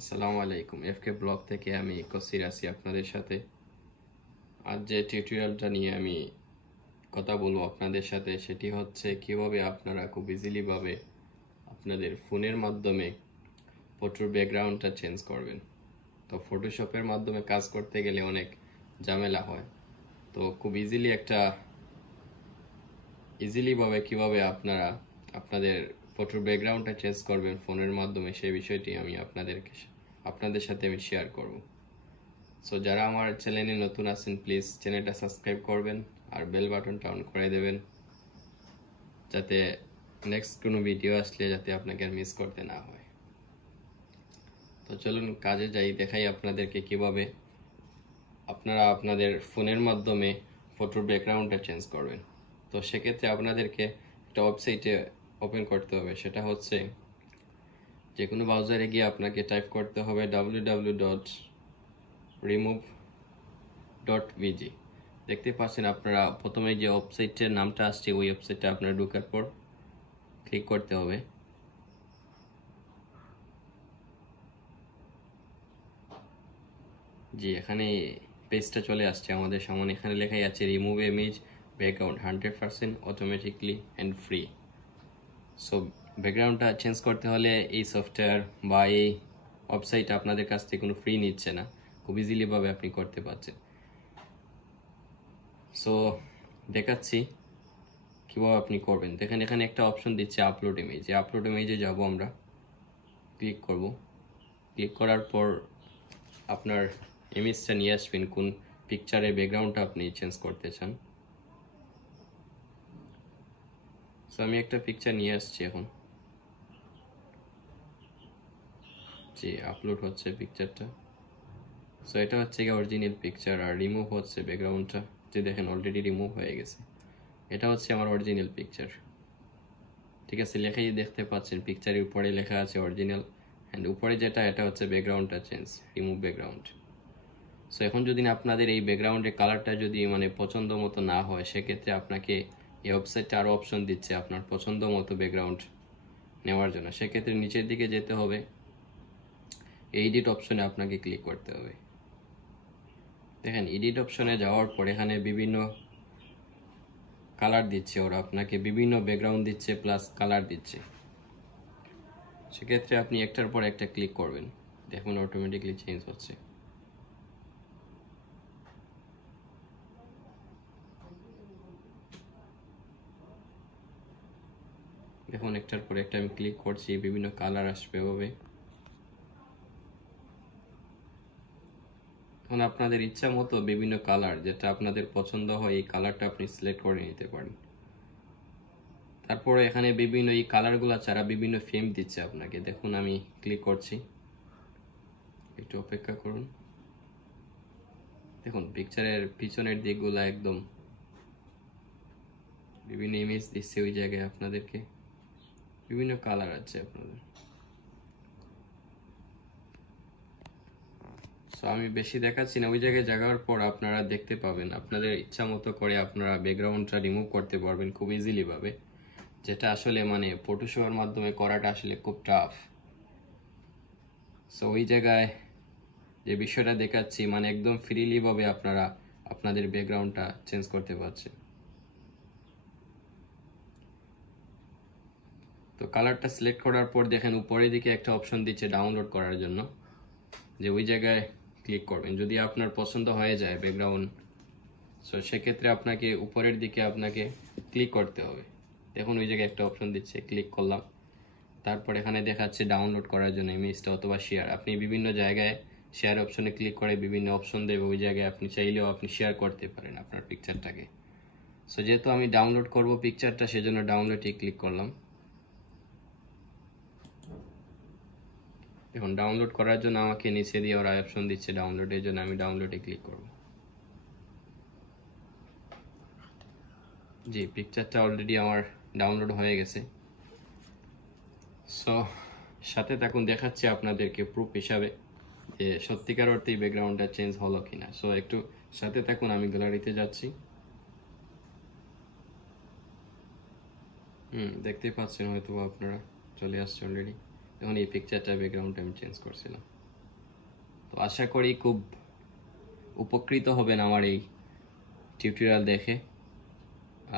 আসসালামু আলাইকুম। এফকে ব্লগ থেকে আমি কসির আছি আপনাদের সাথে। আজ যে টিউটোরিয়ালটা নিয়ে আমি কথা বলবো আপনাদের সাথে সেটি হচ্ছে কিভাবে আপনারা খুব ইজিলি ভাবে আপনাদের ফোনের মাধ্যমে ফটোর ব্যাকগ্রাউন্ডটা চেঞ্জ করবেন। তো ফটোশপের মাধ্যমে কাজ করতে গেলে অনেক ঝামেলা হয়, তো খুব ইজিলি ভাবে কিভাবে আপনারা আপনাদের ফটোর ব্যাকগ্রাউন্ডটা চেঞ্জ করবেন ফোনের মাধ্যমে সেই বিষয়টি আমি আপনাদের সাথে আমি শেয়ার করব। সো যারা আমার চ্যানেলে নতুন আছেন প্লিজ চ্যানেলটা সাবস্ক্রাইব করবেন আর বেল বাটনটা অন করে দেবেন, যাতে নেক্সট কোনো ভিডিও আসলে যাতে আপনাকে আর মিস করতে না হয়। তো চলুন কাজে যাই, দেখাই আপনাদেরকে কিভাবে আপনারা আপনাদের ফোনের মাধ্যমে ফটোর ব্যাকগ্রাউন্ডটা চেঞ্জ করবেন। তো সেক্ষেত্রে আপনাদেরকে একটা ওয়েবসাইটে ওপেন করতে হবে, সেটা হচ্ছে যে কোনো ব্রাউজারে গিয়ে আপনাকে টাইপ করতে হবে www.remove.vg। দেখতে পাচ্ছেন আপনারা প্রথমে যে ওয়েবসাইটের নামটা আসছে ওই ওয়েবসাইটে আপনারা ঢোকার পর ক্লিক করতে হবে। জি, এখানে পেজটা চলে আসছে আমাদের সামনে। এখানে লেখাই আছে remove image background 100% automatically and free. So ব্যাকগ্রাউন্ডটা চেঞ্জ করতে হলে এই সফটওয়্যার বা এই ওয়েবসাইট আপনাদের কাছ থেকে কোনো ফ্রি নিচ্ছে না, খুব ইজিলি ভাবে আপনি করতে পারছেন। সো দেখাচ্ছি কিভাবে আপনি করবেন। দেখেন এখানে একটা অপশন দিচ্ছে আপলোড ইমেজ। এই আপলোড ইমেজে যাব, আমরা ক্লিক করব। ক্লিক করার পর আপনার ইমেজটা নিয়ে আসবেন, কোন পিকচারের ব্যাকগ্রাউন্ডটা আপনি চেঞ্জ করতে চান। সো আমি একটা পিকচার নিয়ে আসছি এখন। জি, আপলোড হচ্ছে পিকচারটা। সো এটা হচ্ছে কি অরিজিনাল পিকচার, আর রিমুভ হচ্ছে ব্যাকগ্রাউন্ডটা। যে দেখেন অলরেডি রিমুভ হয়ে গেছে। এটা হচ্ছে আমার অরিজিনাল পিকচার। ঠিক আছে, লেখাই দেখতে পাচ্ছেন পিকচারের উপরে লেখা আছে অরিজিনাল, অ্যান্ড উপরে যেটা এটা হচ্ছে ব্যাকগ্রাউন্ডটা চেঞ্জ, রিমুভ ব্যাকগ্রাউন্ড। সো এখন যদি আপনাদের এই ব্যাকগ্রাউন্ডের কালারটা যদি পছন্দ মতো না হয়, সেক্ষেত্রে আপনাকে এই ওয়েবসাইটটা আরও অপশন দিচ্ছে আপনার পছন্দ মতো ব্যাকগ্রাউন্ড নেওয়ার জন্য। সেক্ষেত্রে নিচের দিকে যেতে হবে, এডিট অপশনে আপনাকে ক্লিক করতে হবে। দেখেন এডিট অপশনে যাওয়ার পর এখানে বিভিন্ন কালার দিচ্ছে, ওরা আপনাকে বিভিন্ন ব্যাকগ্রাউন্ড দিচ্ছে প্লাস কালার দিচ্ছে। সেক্ষেত্রে আপনি একটার পর একটা ক্লিক করবেন, দেখুন অটোমেটিকলি চেঞ্জ হচ্ছে। দেখুন একটার পর একটা আমি ক্লিক করছি, বিভিন্ন কালার আসবে এভাবে। এখন আপনাদের ইচ্ছা মতো বিভিন্ন কালার যেটা আপনাদের পছন্দ হয় এই কালারটা আপনি সিলেক্ট করে নিতে পারেন। তারপরে এখানে বিভিন্ন এই কালারগুলো ছাড়া বিভিন্ন ফ্রেম দিচ্ছে আপনাকে। দেখুন আমি ক্লিক করছি, একটু অপেক্ষা করুন। দেখুন পিকচারের পিছনের দিকগুলো একদম বিভিন্ন ইমেজ দিচ্ছে, ওই জায়গায় আপনাদেরকে বিভিন্ন কালার আছে আপনাদের। সো আমি বেশি দেখাচ্ছি না, ওই জায়গায় যাওয়ার পর আপনারা দেখতে পাবেন আপনাদের ইচ্ছা মতো করে আপনারা ব্যাকগ্রাউন্ডটা রিমুভ করতে পারবেন খুব ইজিলি ভাবে, যেটা আসলে ফটোশপের মাধ্যমে করাটা আসলে খুব টাফ। সো ওই জায়গায় যে বিষয়টা দেখাচ্ছি একদম ফ্রিলি ভাবে আপনারা আপনাদের ব্যাকগ্রাউন্ডটা চেঞ্জ করতে পারছেন। তো কালারটা সিলেক্ট করার পর দেখেন উপরের দিকে একটা অপশন দিচ্ছে ডাউনলোড করার জন্য, যে ওই জায়গায় ক্লিক করবেন যদি আপনার পছন্দ হয়ে যায় ব্যাকগ্রাউন্ড। সো সেক্ষেত্রে আপনাকে উপরের দিকে আপনাকে ক্লিক করতে হবে। দেখুন ওই জায়গায় একটা অপশন দিচ্ছে, ক্লিক করলাম। তারপর এখানে দেখাচ্ছে ডাউনলোড করার জন্য ইমেজটা অথবা শেয়ার। আপনি বিভিন্ন জায়গায় শেয়ার অপশনে ক্লিক করে বিভিন্ন অপশন দেবে, ওই জায়গায় আপনি চাইলেও আপনি শেয়ার করতে পারেন আপনার পিকচারটাকে। সো যেহেতু আমি ডাউনলোড করব পিকচারটা, সেজন্য ডাউনলোডে ক্লিক করলাম। এখন ডাউনলোড করার জন্য আমাকে নিচে দিয়ে ওরা অপশন দিচ্ছে ডাউনলোডের জন্য, আমি ডাউনলোডে ক্লিক করব। জি, পিকচারটা অলরেডি আমার ডাউনলোড হয়ে গেছে। সো সাথে থাকুন, দেখাচ্ছি আপনাদেরকে প্রুফ হিসাবে যে সত্যিকার অর্থে ব্যাকগ্রাউন্ডটা চেঞ্জ হলো কিনা। সো একটু সাথে থাকুন, আমি গ্যালারিতে যাচ্ছি। দেখতেই পাচ্ছেন হয়তো আপনারা, চলে আসছে অলরেডি। এখন এই পিকচারটা ব্যাকগ্রাউন্ডটা আমি চেঞ্জ করছিলাম। আশা করি খুব উপকৃত হবেন আমার এই টিউটোরিয়াল দেখে।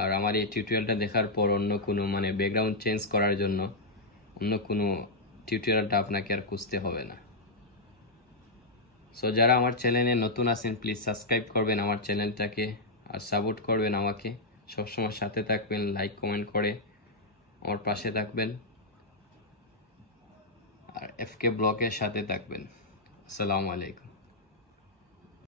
আর আমার এই টিউটোরিয়ালটা দেখার পর অন্য কোনো মানে ব্যাকগ্রাউন্ড চেঞ্জ করার জন্য অন্য কোনো টিউটোরিয়ালটা আপনাকে আর খুঁজতে হবে না। সো যারা আমার চ্যানেলে নতুন আছেন প্লিজ সাবস্ক্রাইব করবেন আমার চ্যানেলটাকে, আর সাপোর্ট করবেন আমাকে, সবসময় সাথে থাকবেন, লাইক কমেন্ট করে আমার পাশে থাকবেন, আর এফকে ব্লগের সাথে থাকবেন। আসসালামু আলাইকুম।